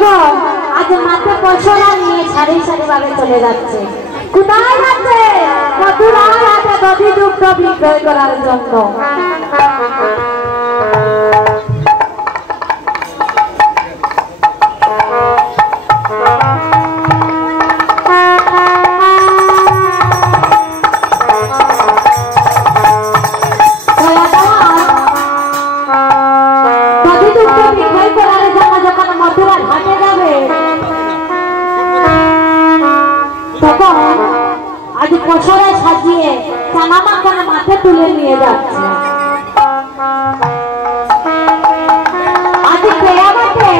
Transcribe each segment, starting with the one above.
সখীগণ আজ মাঠে পশরা নিয়ে সারি সারি ভাবে চলে যাচ্ছে। কোথায় যাচ্ছে? মথুরার হাটে দধি দুগ্ধ বিক্রয় করার জন্য। আজ পশরা সাজিয়ে চানা মাখানা মাঠে তুলে নিয়ে যাচ্ছে। আজ পেয়াবাটে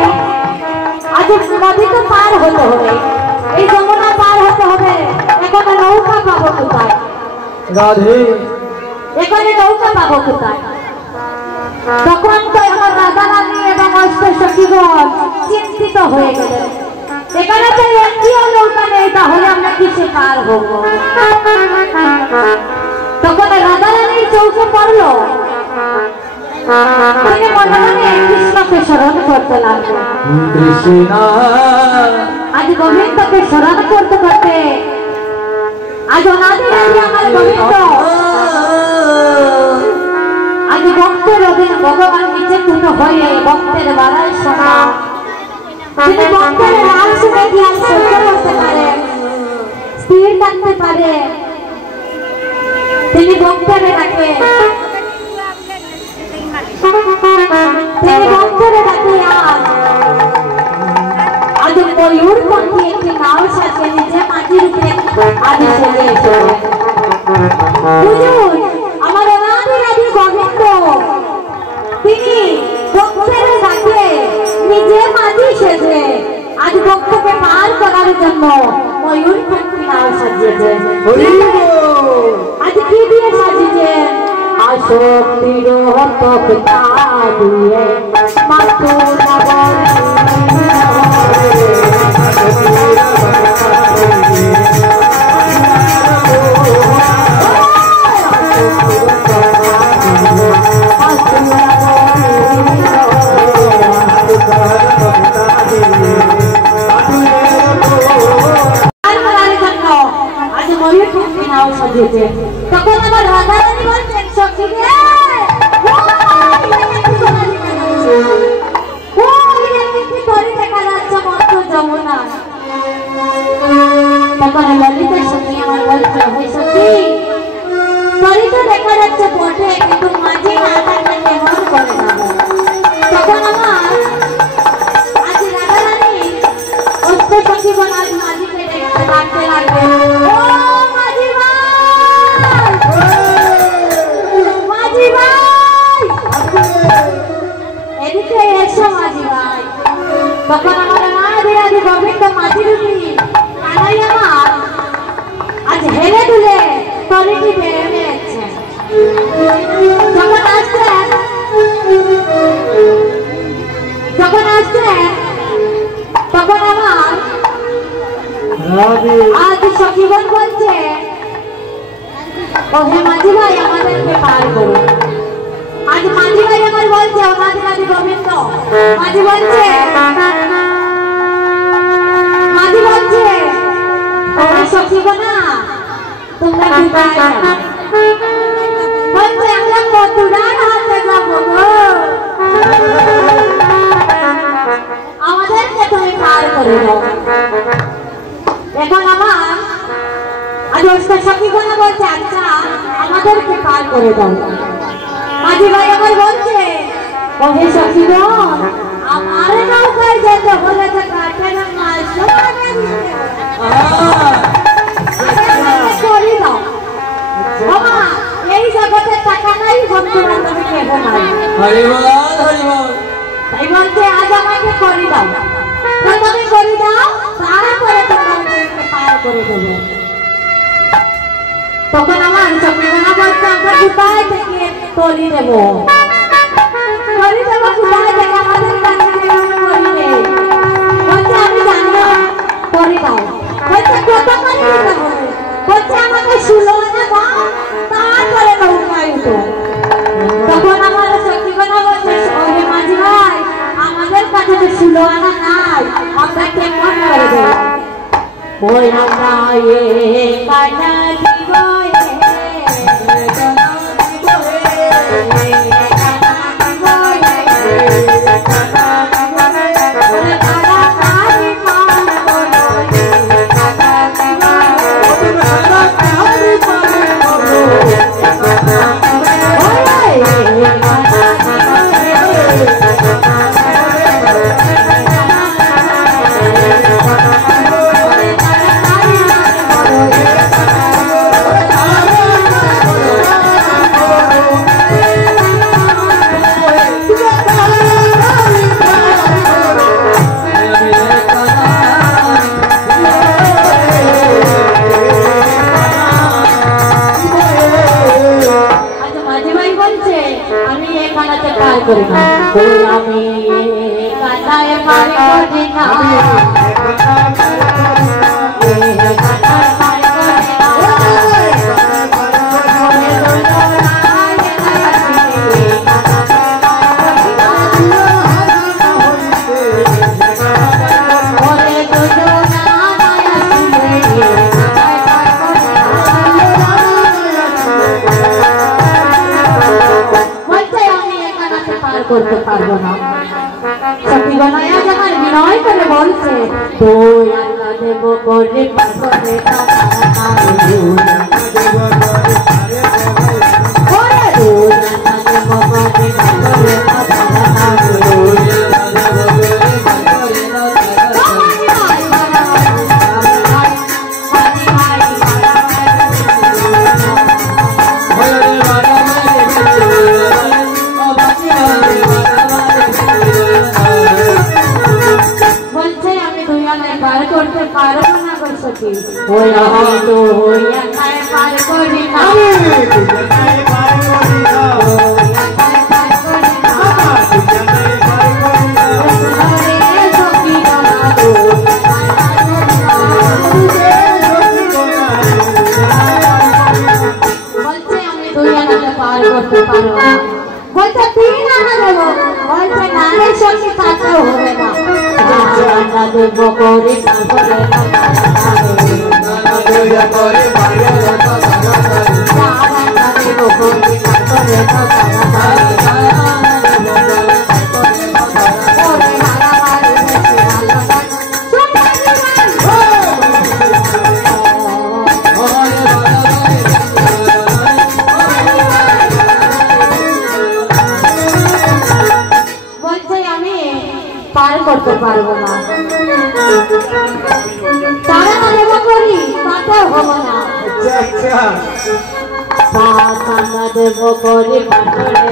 আজ নদীতে পার হতে হবে, এই যমুনা পার হতে হবে। এখানে নৌকা পাবো কোথায়? রাধে, এখানে নৌকা পাবো কোথায়? তখন তো আমার রাধা রানী এবং অষ্ট সখীগণ চিন্তিত হয়ে গেলেন। এখানে তো একটিও নৌকা নেই, তাহলে আমরা কিসে পার হব? তখন রাধা রানীর চৌকে পড়লো, তিনি মনে মনে কৃষ্ণকে স্মরণ করতে লাগলেন। আজ গোবিন্দকে স্মরণ করতে করতে আজ অনাদি রানী আমার গোবিন্দ আজ ভক্তের অধীন ভগবান নিচে তুত হয়ে ভক্তের বাড়ায় শোনা, তিনি ভক্তের নাম শুনে কি আর সহ্য করতে পারে, স্থির থাকতে পারে? তিনি ভক্তের ডাকে, তিনি ভক্তের ডাকে আজ ময়ূরপন্থী একটি নাও সাজিয়ে নিজে মাটির উপরে আজ সেজে এসেছে। বুঝুন, আমার অনাদি রাধি গোবিন্দ তিনি ভক্তের ডাকে নিজে মাঝি সেজে আজ ভক্তকে পার করার জন্য ময়ূরপন্থী নাও সাজিয়েছে। আজ কি দিয়ে সাজিয়েছে? আসক্তির হতকতা দিয়ে মাতু তখন আমার রাধা রানী বলছেন, সখী যমুনা। তখন ললিতা সখী আমার বলছে, সখী তরি তো দেখা যাচ্ছে বটে, কিন্তু মাঝে না থাকলে কেমন করে যাবো? তখন আমার আজ রাধা রানী অষ্ট সখীগণ আজ মাঝিকে ডাকতে লাগবে, তখন আমার অনাদি রাধি গোবিন্দ মাঝির কানাই আমার আজ হেলে দুলে তরিটি বেড়ে নিয়েছে। যখন আসছেন তখন আমার আজ সখীগণ বলছে, ও হে মাঝি ভাই আমাদেরকে পার করো। আজ মাঝি ভাই আমার বলছে, অনাদি রাধি গোবিন্দ মাঝি বলছে সখীগণা তোমরা কোথায় যাবে? বলছে আমরা মথুরার হাটে যাবো গো, আমাদেরকে তুমি পার করে দাও। এখন আমার আজ অষ্ট সখীগণা বলছে, আচ্ছা আমাদেরকে পার করে দাও। মাঝি ভাই আমার বলছে, ও হে সখীগণ আমার নৌকায় যেতে হলে তো কাঠের মাল এই জগতে টাকা নাই, বন্ধু বান্ধবী কেহ নাই। তাই বলছে আজ আমাকে করে দাও, প্রথমে করে দাও, তারপরে তোমাদেরকে পার করে দেবো। তখন আমার সখীগণা বলছে, আমরা কোথায় থেকে তরি দেবো? তরি দেবো কোথায় থেকে? আমাদের কাছে তরি নেই। বলছে আমি জানি না, করে দাও। বলছে কত করে দিতে হবে? বলছে আমাকে 16 আনা দাও, তারপরে নৌকায় উঠো। তখন আমার সখীগণা বলছে, ওরে মাঝি ভাই আমাদের কাছে তো 16 আনা নাই, আপনাকে মন করে দেব ওই আমরা কানা দিব আমি কানায় পারি করি না করতে পারবো না সত্যি গনায়া যখন বিনয় করে বলছে তুই আল্লাহ দেব করে পাগলে করতে পারবো না বলছি ওই তো ওই একাই পার করি না বলছে আমি দুই আনাতে পার করতে পারবো না বলছে তিন আনা দেবো বলছে নারীর সঙ্গে কাছেও হবে না দেব করে তারপরে পার করতে পারবো না তারা না দেব করি তাতেও হবো না পাতানা দেব করি পাথরে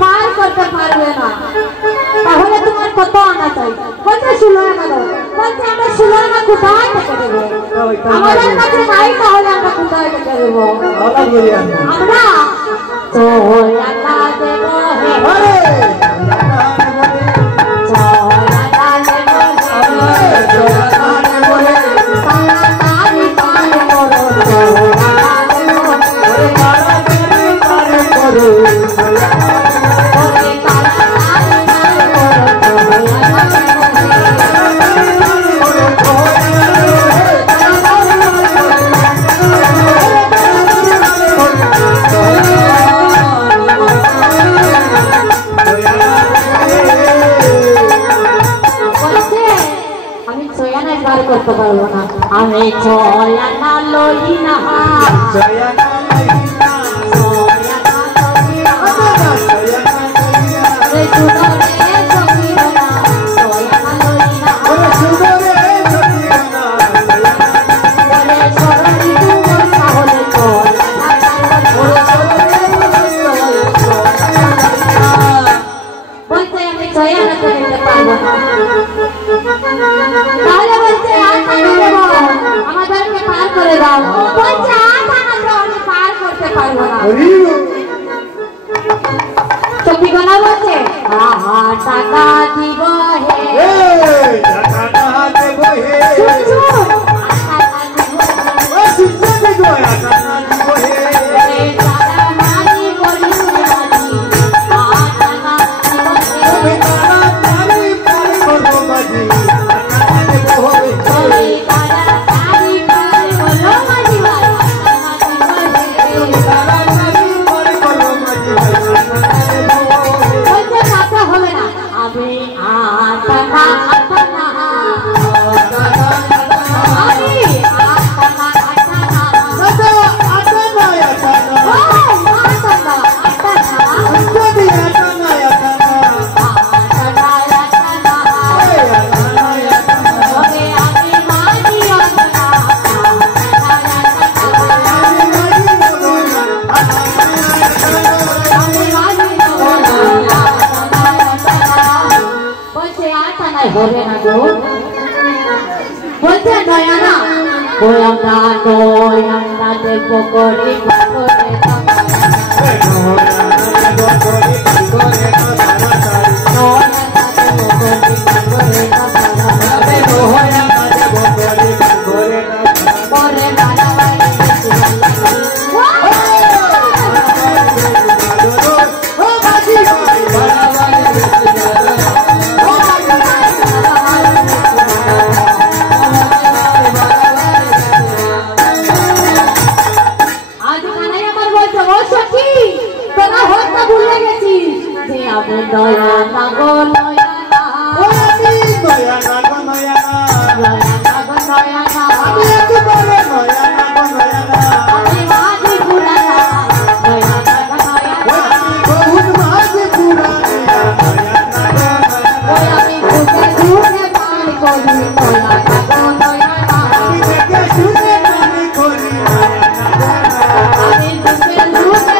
পার করতে পারবে না তাহলে তোমার কত আনা চাই বলছে 16 আনা দাও বলছে আমরা 16 আনা কোথায় থেকে দেবো আমাদের কাছে নাই তাহলে আমরা কোথায় থেকে দেবো আমরা তো আল্লাহ দেবো ওরে ছয়ানা লইনা ছয়ানা লইনা রে সুদরে সকিরনা ছয়ানা লইনা ওরে সুদরে সকিরনা ওরে সরদি তুমর সাহলে ছয়ানা ওরে সরদি বলতে আমি ছয়ানা করতে পারবো না তাহলে বলতে আমাদেরকে পার করে দাও বলছে আমি পার করতে পারবো না চকি গলা বলছে টাকা দিব হে টাকা দেব হে বলছে নয়না নয়না দেব করে নয়না গো নয়না নয়না গো নয়না নয়না আমি একবারে নয়না গো নয়না আমি মাঝে পুরানা নয়না গো নয়না বহুত মাঝে পুরানা নয়না গো নয়না আমি ঘুরে ঘুরে পার করি নয়না গো নয়না আমি দেখে শুনে পার করি নয়না গো নয়না আমি ঘুরে ঘুরে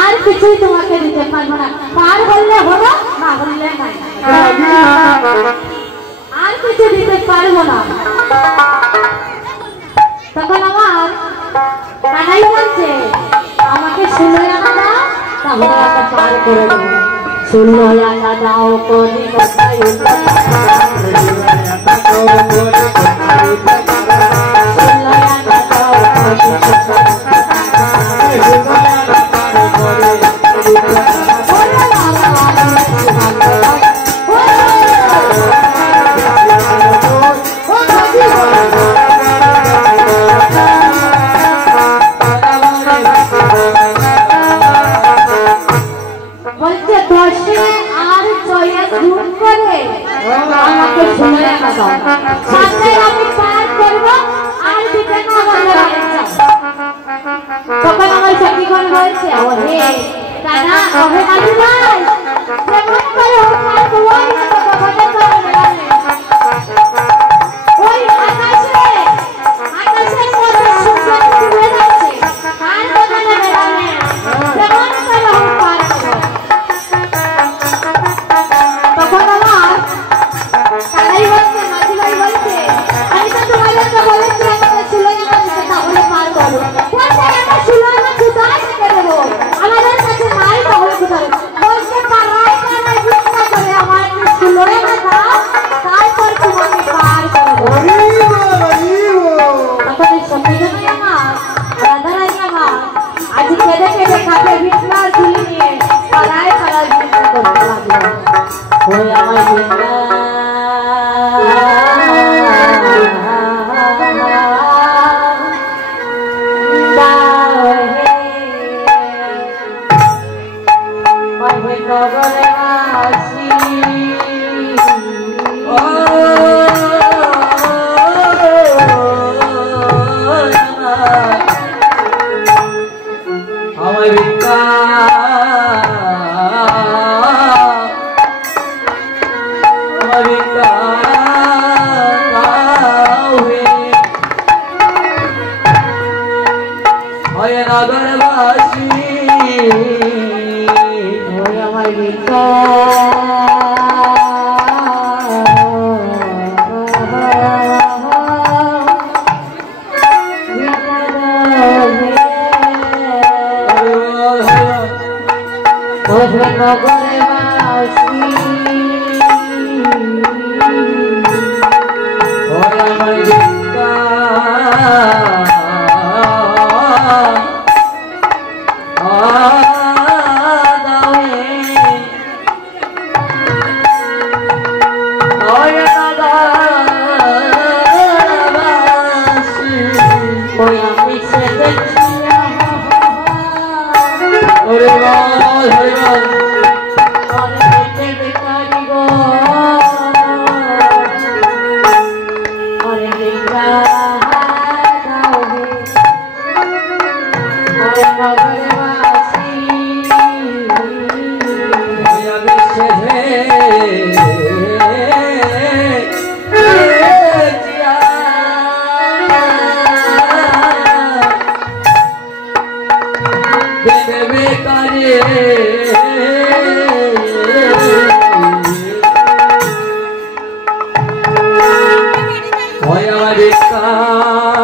আর কিছুই তোমাকে দিতে পারবো না পার বললে হলো না বললে নাই আর কিছু দিতে পারবো না তখন আমার কানাই বলছে আমাকে 16 আনা দাও তাহলে একটা পার করে দেবো 16 আনা দাও কোনি কথাই উল্টা 16 আনা দাও বলছে 10 আর 6 গুণ করে আমাকে 16 আনা দাও সাথে আমি পার করব আর দিতে না বললে তখন আমার সখীগণ বলছে ওহে কানা ওহে কাজী ভাই কেমন করে ও পার করব না তো বলে করে ওই আকাশে কত সুন্দর উড়ে যাচ্ছে আর বদলে বেড়ালে কেমন করে ও পার করব তখন আমার কানাই বলছে মাঝি ভাই বলছে আমি তো তোমাদেরকে বলেছি আমাকে 16 আনা দিতে তাহলে পার করব বলছে আমরা 16 আনা কোথায় থেকে দেব আমাদের কাছে নাই তাহলে কোথায় বলছে পারায় কানাই ভিক্ষা করে আমার নগরবাসী ওই আমার ভিক্ষা নগরবাসী ওই আমার ভিক্ষা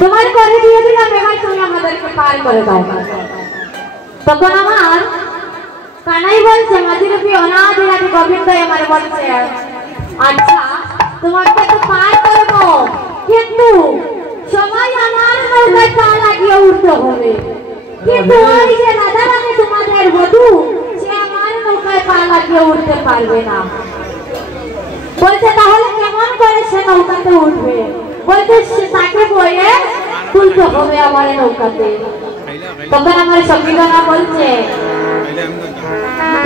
তোমার করে দিয়ে দিলাম, এবার তুমি আমাদেরকে পার করে দাও। তখন আমার কানাই বলছে, মাঝিরূপী অনাদি আদি গোবিন্দ আমার বলছে, আচ্ছা তোমাকে তো পার করবো, কিন্তু সবাই আমার নৌকায় পা লাগিয়ে উঠতে হবে। কিন্তু ওই যে রাধারানী তোমাদের বধূ, সে আমার নৌকায় পা লাগিয়ে উঠতে পারবে না। বলছে তাহলে কেমন করে সে নৌকাতে উঠবে? বলছে তাকে বয়ে তুলতে হবে আমার নৌকাতে। তখন আমার সখীগণা বলছে,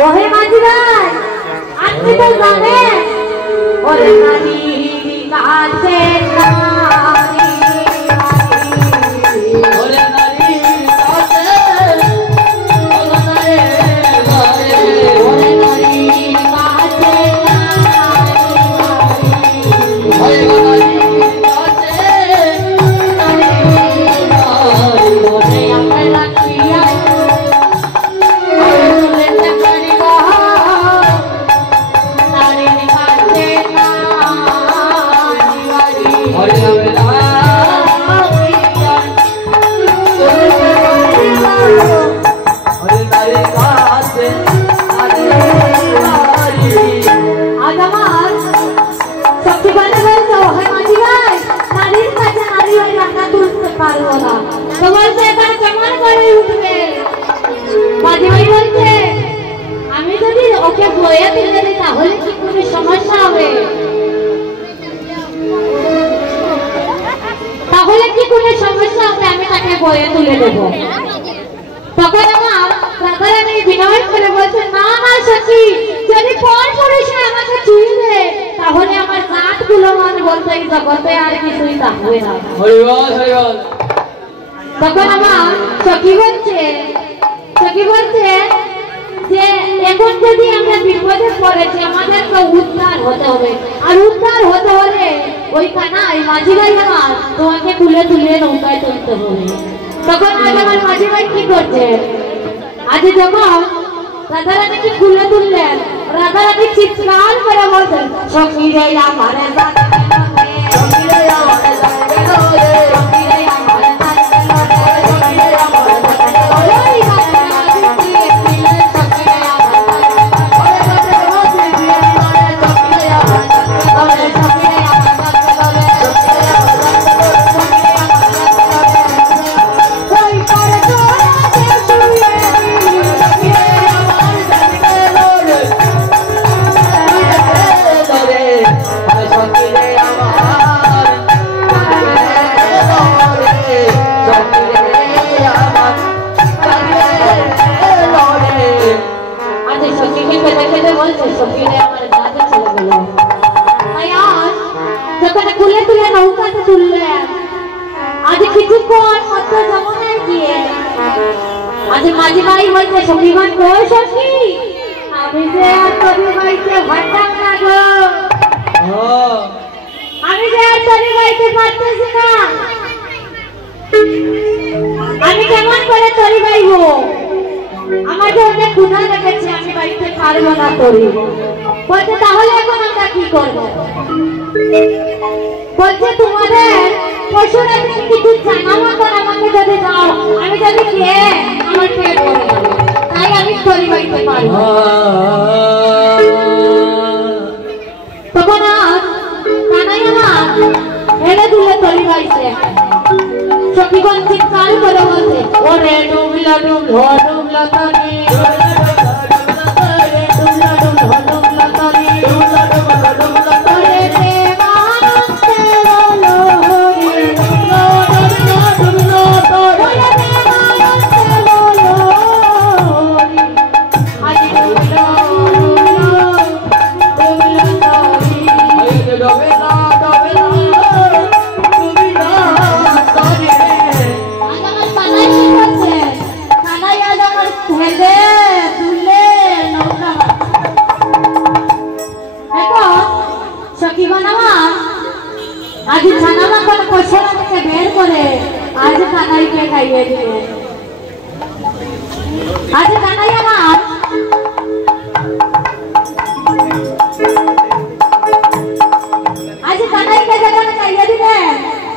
ওহে মাঝি ভাই, আপনি তো জানেন ওরে নারী কাছে নারী ওরে নারী কাছে ওরে নারী কাছে আমি যদি ওকে বয়ে তুলে দিই তাহলে কি কোনো সমস্যা হবে? তাহলে কি কোনো সমস্যা হবে? আমি তাকে বয়ে তুলে দেব। তখন আমার রাধারানী বিনয় করে বলছে, না না সখী, যদি পর পুরুষে আমাকে ছুঁয়ে তাহলে আমার জাতগুলো মানে বলতে এই জগতে আর কিছুই থাকবে না। তখন আমার সখী বলছে যে এখন যদি আমরা বিপদে পড়েছি, আমাদের তো উদ্ধার হতে হবে, আর উদ্ধার হতে হলে ওই কানাই মাঝি ভাই আমার তোমাকে তুলে তুলে নৌকায় তুলতে হবে। তখন আজ আমার মাঝি ভাই কি করছে, আজ যখন রাধারানীকে তুলে তুললেন, রাধারানী চিৎকার করে বলছেন, সখী রে আমার বলছে সকিরে আমার দাদা চলে গেল তাই আজ যখন কুলে তুলে নৌকাতে তুললে আজ কিছুক্ষণ মতো যমুনায় গিয়ে আজ মাঝি ভাই বলছে সকিগণ কই সখি আমি যে আর তোর বাড়িতে ভাড়তাম না গো আমি যে আর তোর বাড়িতে পারতেছি না আমি কেমন করে তোর গাইবো আমার যে অনেক ক্ষুধা লেগেছে আমি বাড়িতে পারবো না তোরি বলছে তাহলে এখন আমরা কি করবো বলছে তোমাদের পশুরা থেকে কিছু জানা মতন আমাকে যদি দাও আমি যদি খেয়ে আমার পেট ভরে যাবে তাই আমি তোর বাড়িতে পারবো তখন আজ কানাই আমার এনে দিলে তোর বাড়িতে সখীগণ চিৎকার করে বলছে ওরে ডুবলা ডুবলো ডুবলা তরি ডুবলা ডুবলো ডুবলা তরি ডুবলা ডুবলো ডুবলা তরি দেবানন্দে বলো হরি ডুবলো ডুবলো তরি দেবানন্দে বলো হরি আজ ডুবলো ডুবলো তরি ডুবে না ডবে না আজ ছানামা কোন পয়সা থেকে বের করে আজ কানাইকে খাইয়ে দিবে আজ কানাই আমার আজ কানাইকে যখন খাইয়ে দিবে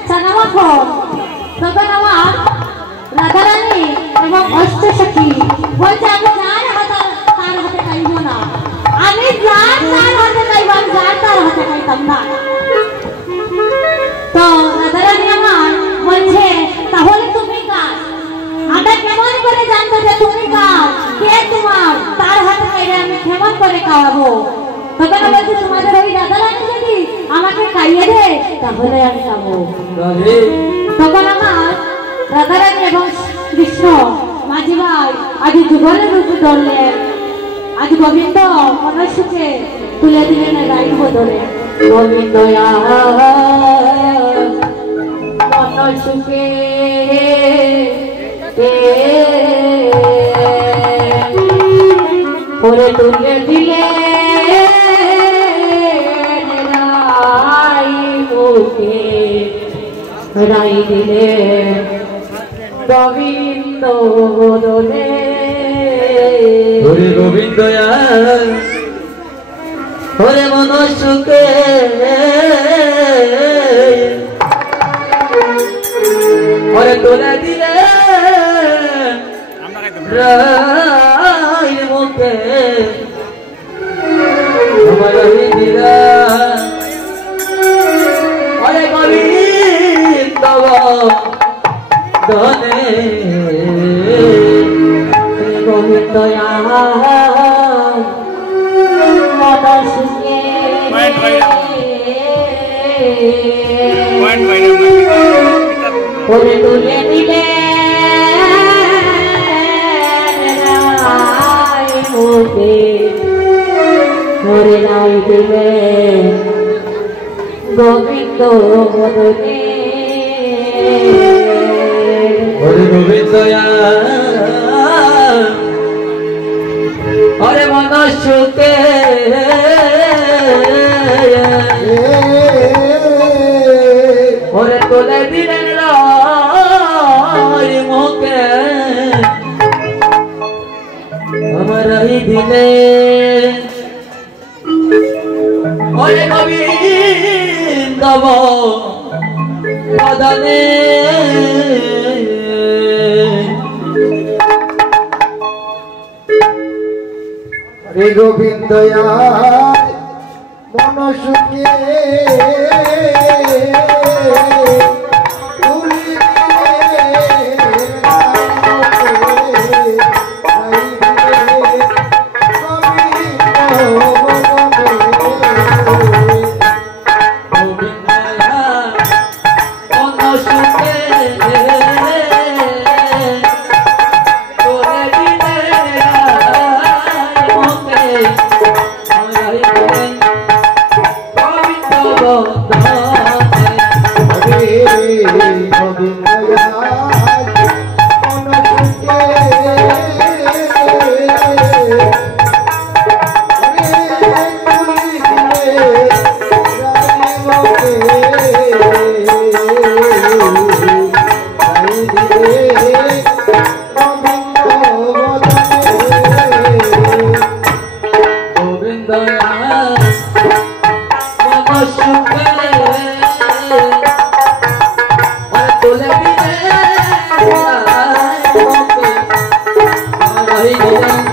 ছানামা কো তখন আমার রাধারানী এবং অষ্টসখী বলছে আমি যার হাতে তার হাতে খাইব না আমি যার তার হাতে খাইব আমি যার তার হাতে খাইতাম না তো রাধারানী আমার বলছে তাহলে তুমি কার আমরা কেমন করে জানবো যে তুমি কার কে তোমার তার হাতে খাইলে আমি কেমন করে খাওয়াবো তখন বলছে তোমাদের ওই রাধারানী যদি আমাকে খাইয়ে দে তাহলে আমি খাবো তখন আমার রাধারানী এবং কৃষ্ণ মাঝি ভাই আজ যুগলের রূপে ধরলেন আজ গোবিন্দ মনুষ্যকে তুলে দিলেন রাইট বদলে গোবিন্দ মনুষ্যকে ওরে তুলে দিলে রাই মুখে রাই দিলে গোবিন্দ বদলে হরে গোবিন্দ হরে মনুষ্যকে হরে তোলে দিলে রাই মুখে আমার দিলা হরে গোবিন্দ ধনে গোবিন্দ মনুষ্যকে ওরে তুলে দিলে রাই মুখে ওরে রাই দিলে গোবিন্দ বদলে হরে গোবিন্দ হরে মনুষ্যকে হরে তোলে দিলেন রাই মুখে আমার দিলে হরে গোবিন্দ বদনে হরে গোবিন্দ মনুষ্যকে দিলেন